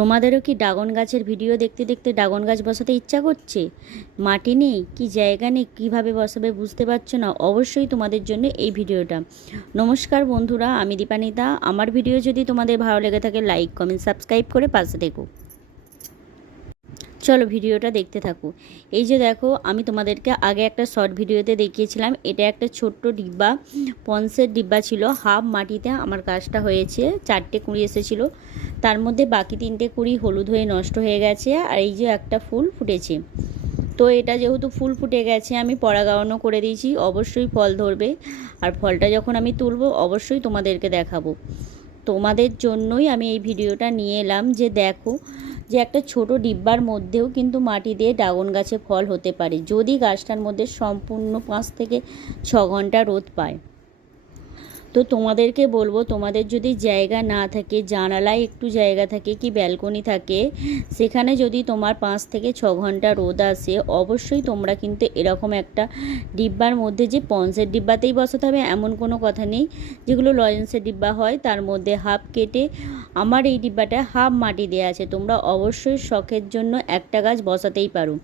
তোমাদেরও কি ড্রাগন গাছের ভিডিও দেখতে দেখতে ড্রাগন গাছ বসাতে ইচ্ছা করছে? মাটি নেই কি জায়গা নেই, কীভাবে বসাবে বুঝতে পারছো না? অবশ্যই তোমাদের জন্য এই ভিডিওটা। নমস্কার বন্ধুরা, আমি দীপানিতা। আমার ভিডিও যদি তোমাদের ভালো লেগে থাকে লাইক কমেন্ট সাবস্ক্রাইব করে পাশে থেকো। চলো ভিডিওটা দেখতে থাকো। এই যে দেখো, আমি তোমাদেরকে আগে একটা শর্ট ভিডিওতে দেখিয়েছিলাম। এটা একটা ছোট্ট ডিব্বা, পন্সের ডিব্বা ছিল। হাফ মাটিতে আমার গাছটা হয়েছে, 4টে কুঁড়ি এসেছিলো, তার মধ্যে বাকি 3টে কুঁড়ি হলুদ হয়ে নষ্ট হয়ে গেছে। আর এই যে একটা ফুল ফুটেছে। তো এটা যেহেতু ফুল ফুটে গেছে, আমি পরাগায়নও করে দিয়েছি, অবশ্যই ফল ধরবে। আর ফলটা যখন আমি তুলবো অবশ্যই তোমাদেরকে দেখাবো। তোমাদের জন্যই আমি এই ভিডিওটা নিয়ে এলাম, যে দেখো যে একটা ছোট ডিব্বার মধ্যেও কিন্তু মাটি দিয়ে ড্রাগন গাছে ফল হতে পারে, যদি গাছটার মধ্যে সম্পূর্ণ 5 থেকে 6 ঘন্টা রোদ পায়। তো তোমাদেরকে বলবো, তোমাদের যদি জায়গা না থাকে, জানালায় একটু জায়গা থাকে কি ব্যালকনি থাকে, সেখানে যদি তোমার 5 থেকে 6 ঘন্টা রোদ আসে, অবশ্যই তোমরা কিন্তু এরকম একটা ডিব্বার মধ্যে, যে পন্সের ডিব্বাতেই বসাতে হবে এমন কোনো কথা নেই, যেগুলো লজেন্সের ডিব্বা হয় তার মধ্যে হাফ কেটে, আমার এই ডিব্বাটা হাফ মাটি দেওয়া আছে, তোমরা অবশ্যই শখের জন্য একটা গাছ বসাতেই পারো।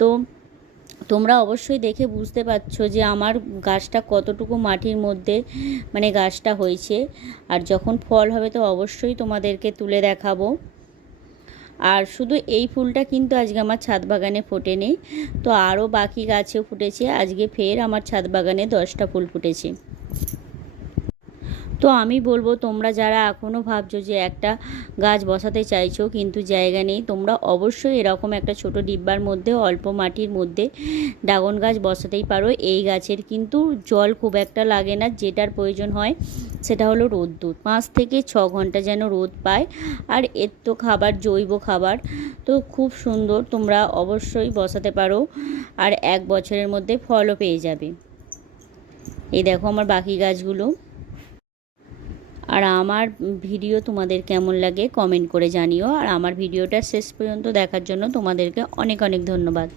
তো তোমরা অবশ্যই দেখে বুঝতে পারছো যে আমার গাছটা কতটুকু মাটির মধ্যে গাছটা হয়েছে। আর যখন ফল হবে তো অবশ্যই তোমাদেরকে তুলে দেখাবো। আর শুধু এই ফুলটা কিন্তু আজকে আমার ছাদ বাগানে ফোটেনি, তো আরও বাকি গাছেও ফুটেছে। আজকে ফের আমার ছাদ বাগানে 10টা ফুল ফুটেছে। তো আমি বলবো, তোমরা যারা এখনও ভাবছো যে একটা গাছ বসাতে চাইছো কিন্তু জায়গা নেই, তোমরা অবশ্যই এরকম একটা ছোট ডিব্বার মধ্যে অল্প মাটির মধ্যে ড্রাগন গাছ বসাতেই পারো। এই গাছের কিন্তু জল খুব একটা লাগে না, যেটার প্রয়োজন হয় সেটা হলো রোদ্দুর। 5 থেকে 6 ঘন্টা যেন রোদ পায়। আর এর তো খাবার জৈব খাবার, তো খুব সুন্দর, তোমরা অবশ্যই বসাতে পারো। আর 1 বছরের মধ্যে ফলও পেয়ে যাবে। এই দেখো আমার বাকি গাছগুলো। আর আমার ভিডিও তোমাদের কেমন লাগে কমেন্ট করে জানিও। আর আমার ভিডিওটা শেষ পর্যন্ত দেখার জন্য তোমাদেরকে অনেক অনেক ধন্যবাদ।